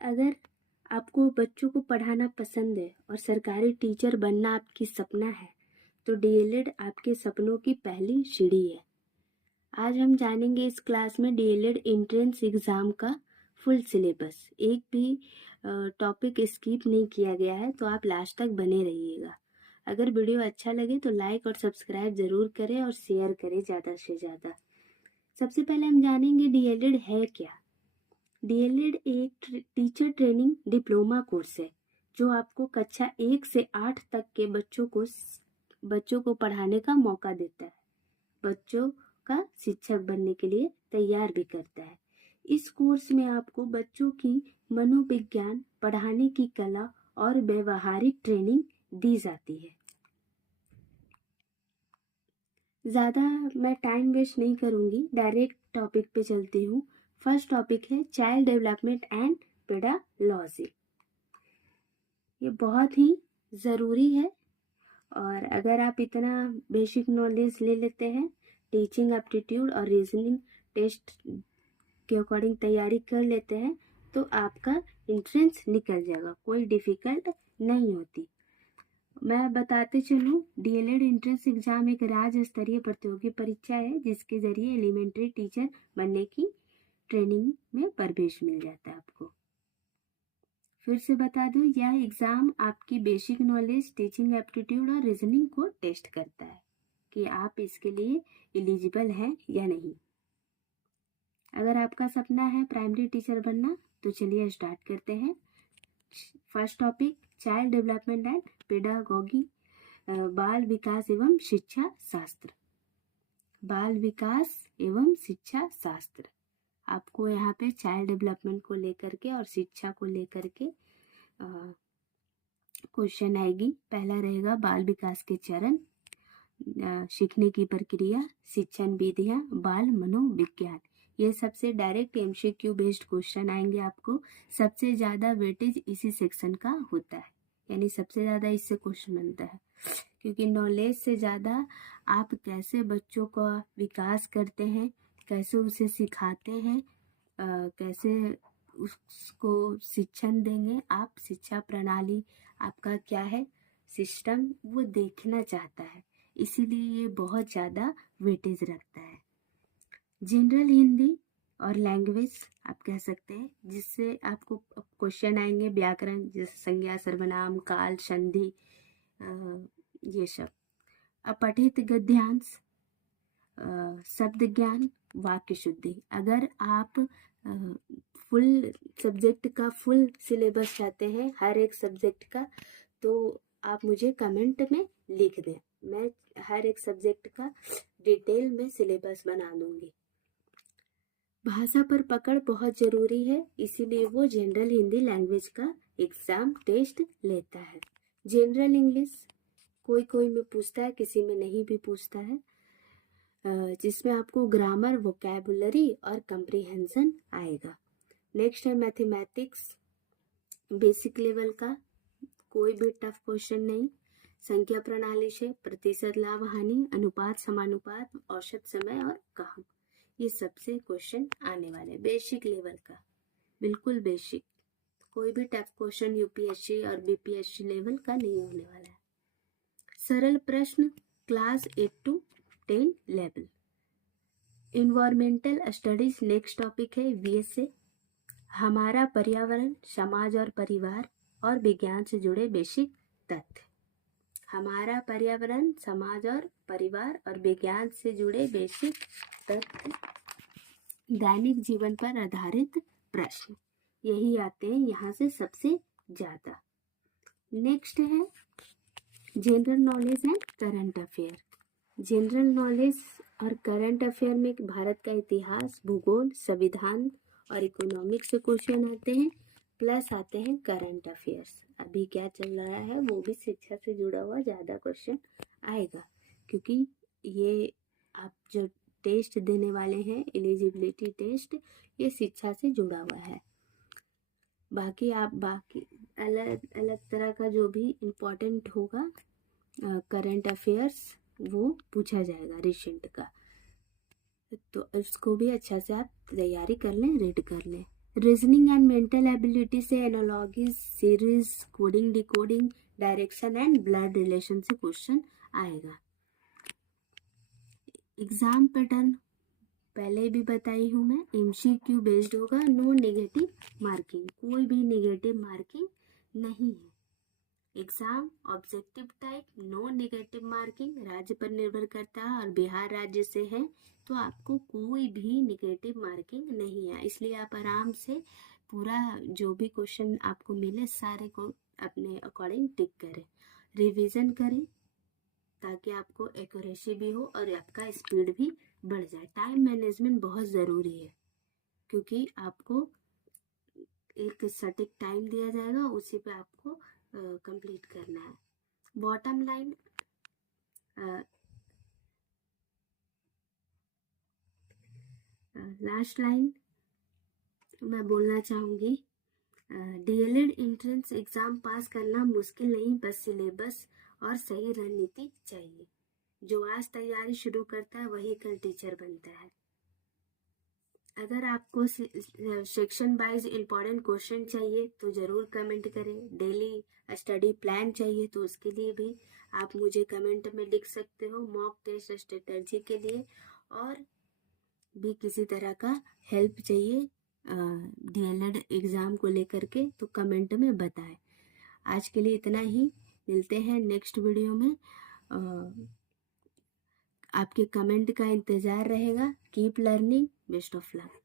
अगर आपको बच्चों को पढ़ाना पसंद है और सरकारी टीचर बनना आपकी सपना है तो डीएलएड आपके सपनों की पहली सीढ़ी है। आज हम जानेंगे इस क्लास में डीएलएड एंट्रेंस एग्ज़ाम का फुल सिलेबस। एक भी टॉपिक स्किप नहीं किया गया है, तो आप लास्ट तक बने रहिएगा। अगर वीडियो अच्छा लगे तो लाइक और सब्सक्राइब ज़रूर करें और शेयर करें ज़्यादा से ज़्यादा। सबसे पहले हम जानेंगे डीएलएड है क्या। डीएलएड एक टीचर ट्रेनिंग डिप्लोमा कोर्स है जो आपको कक्षा 1 से 8 तक के बच्चों को पढ़ाने का मौका देता है, बच्चों का शिक्षक बनने के लिए तैयार भी करता है। इस कोर्स में आपको बच्चों की मनोविज्ञान, पढ़ाने की कला और व्यवहारिक ट्रेनिंग दी जाती है। ज़्यादा मैं टाइम वेस्ट नहीं करूँगी, डायरेक्ट टॉपिक पे चलती हूँ। फर्स्ट टॉपिक है चाइल्ड डेवलपमेंट एंड पेडागॉजी। ये बहुत ही ज़रूरी है और अगर आप इतना बेसिक नॉलेज ले लेते हैं, टीचिंग एप्टीट्यूड और रीजनिंग टेस्ट के अकॉर्डिंग तैयारी कर लेते हैं तो आपका एंट्रेंस निकल जाएगा, कोई डिफ़िकल्ट नहीं होती। मैं बताते चलूँ, डीएलएड एंट्रेंस एग्ज़ाम एक राज्य स्तरीय प्रतियोगी परीक्षा है जिसके ज़रिए एलिमेंट्री टीचर बनने की ट्रेनिंग में प्रवेश मिल जाता है आपको। फिर से बता दूं, यह एग्ज़ाम आपकी बेसिक नॉलेज, टीचिंग एप्टीट्यूड और रीजनिंग को टेस्ट करता है कि आप इसके लिए एलिजिबल हैं या नहीं। अगर आपका सपना है प्राइमरी टीचर बनना तो चलिए स्टार्ट करते हैं। First topic child development and pedagogy, बाल विकास एवं शिक्षा शास्त्र। बाल विकास एवं शिक्षा शास्त्र आपको यहाँ पे चाइल्ड डेवलपमेंट को लेकर के और शिक्षा को लेकर के क्वेश्चन आएगी। पहला रहेगा बाल विकास के चरण, सीखने की प्रक्रिया, शिक्षण विधियाँ, बाल मनोविज्ञान। ये सबसे डायरेक्ट एमसीक्यू बेस्ड क्वेश्चन आएंगे आपको। सबसे ज़्यादा वेटेज इसी सेक्शन का होता है, यानी सबसे ज़्यादा इससे क्वेश्चन बनता है, क्योंकि नॉलेज से ज़्यादा आप कैसे बच्चों का विकास करते हैं, कैसे उसे सिखाते हैं, कैसे उसको शिक्षण देंगे आप, शिक्षा प्रणाली आपका क्या है, सिस्टम, वो देखना चाहता है, इसीलिए ये बहुत ज़्यादा वेटेज रखता है। जनरल हिंदी और लैंग्वेज आप कह सकते हैं, जिससे आपको क्वेश्चन आएंगे व्याकरण, जैसे संज्ञा, सर्वनाम, काल, संधि, ये सब। अपठित गद्यांश, शब्द ज्ञान, वाक्य शुद्धि। अगर आप फुल सब्जेक्ट का फुल सिलेबस चाहते हैं हर एक सब्जेक्ट का, तो आप मुझे कमेंट में लिख दें, मैं हर एक सब्जेक्ट का डिटेल में सिलेबस बना दूंगी। भाषा पर पकड़ बहुत ज़रूरी है, इसीलिए वो जनरल हिंदी लैंग्वेज का एग्ज़ाम टेस्ट लेता है। जनरल इंग्लिश कोई में पूछता है, किसी में नहीं भी पूछता है, जिसमें आपको ग्रामर, वोकैबुलरी और कंप्रीहेंशन आएगा। नेक्स्ट है मैथमेटिक्स, बेसिक लेवल का, कोई भी टफ क्वेश्चन नहीं। संख्या प्रणाली से प्रतिशत, लाभ, हानि, अनुपात, समानुपात, औसत समय और काम, ये सबसे क्वेश्चन आने वाले बेसिक लेवल का, बिल्कुल बेसिक। कोई भी टफ क्वेश्चन यूपीएससी और बीपीएससी लेवल का नहीं होने वाला है। सरल प्रश्न class 8 to 10 level. Environmental studies next topic है वीएसए। हमारा पर्यावरण, समाज और परिवार और विज्ञान से जुड़े बेसिक तथ्य। हमारा पर्यावरण, समाज और परिवार और विज्ञान से जुड़े बेसिक तथ्य, दैनिक जीवन पर आधारित प्रश्न, यही आते हैं यहाँ से सबसे ज़्यादा। नेक्स्ट है general knowledge and current affair. General knowledge और करंट अफेयर में भारत का इतिहास, भूगोल, संविधान और इकोनॉमिक्स से क्वेश्चन आते हैं, प्लस आते हैं करंट अफेयर्स, अभी क्या चल रहा है वो भी शिक्षा से जुड़ा हुआ ज़्यादा क्वेश्चन आएगा, क्योंकि ये आप जो टेस्ट देने वाले हैं एलिजिबिलिटी टेस्ट, ये शिक्षा से जुड़ा हुआ है। बाकी अलग अलग तरह का जो भी इम्पोर्टेंट होगा करंट अफेयर्स वो पूछा जाएगा रिसेंट का, तो उसको भी अच्छा से आप तैयारी कर लें, रीड कर लें। रीजनिंग एंड मेंटल एबिलिटी से analogies, series, coding, decoding, direction and blood relation से क्वेश्चन आएगा। एग्जाम पैटर्न पहले भी बताई हूँ मैं, एमसीक्यू बेस्ड होगा, नो नेगेटिव मार्किंग, कोई भी नेगेटिव मार्किंग नहीं है। Exam objective type, no negative marking, राज्य पर निर्भर करता है और बिहार राज्य से है तो आपको कोई भी नेगेटिव मार्किंग नहीं है, इसलिए आप आराम से पूरा जो भी क्वेश्चन आपको मिले सारे को अपने अकॉर्डिंग टिक करें, रिवीजन करें ताकि आपको एक्यूरेसी भी हो और आपका स्पीड भी बढ़ जाए। टाइम मैनेजमेंट बहुत ज़रूरी है क्योंकि आपको एक सटीक टाइम दिया जाएगा, उसी पे आपको कंप्लीट करना है। बॉटम लाइन, लास्ट लाइन मैं बोलना चाहूँगी, डीएलएड एंट्रेंस एग्ज़ाम पास करना मुश्किल नहीं, बस सिलेबस और सही रणनीति चाहिए। जो आज तैयारी शुरू करता है वही कल टीचर बनता है। अगर आपको सेक्शन वाइज इम्पोर्टेंट क्वेश्चन चाहिए तो ज़रूर कमेंट करें। डेली स्टडी प्लान चाहिए तो उसके लिए भी आप मुझे कमेंट में लिख सकते हो। मॉक टेस्ट स्ट्रेटजी के लिए और भी किसी तरह का हेल्प चाहिए डीएलएड एग्ज़ाम को लेकर के तो कमेंट में बताएं। आज के लिए इतना ही, मिलते हैं नेक्स्ट वीडियो में। आपके कमेंट का इंतज़ार रहेगा। Keep learning, best of luck.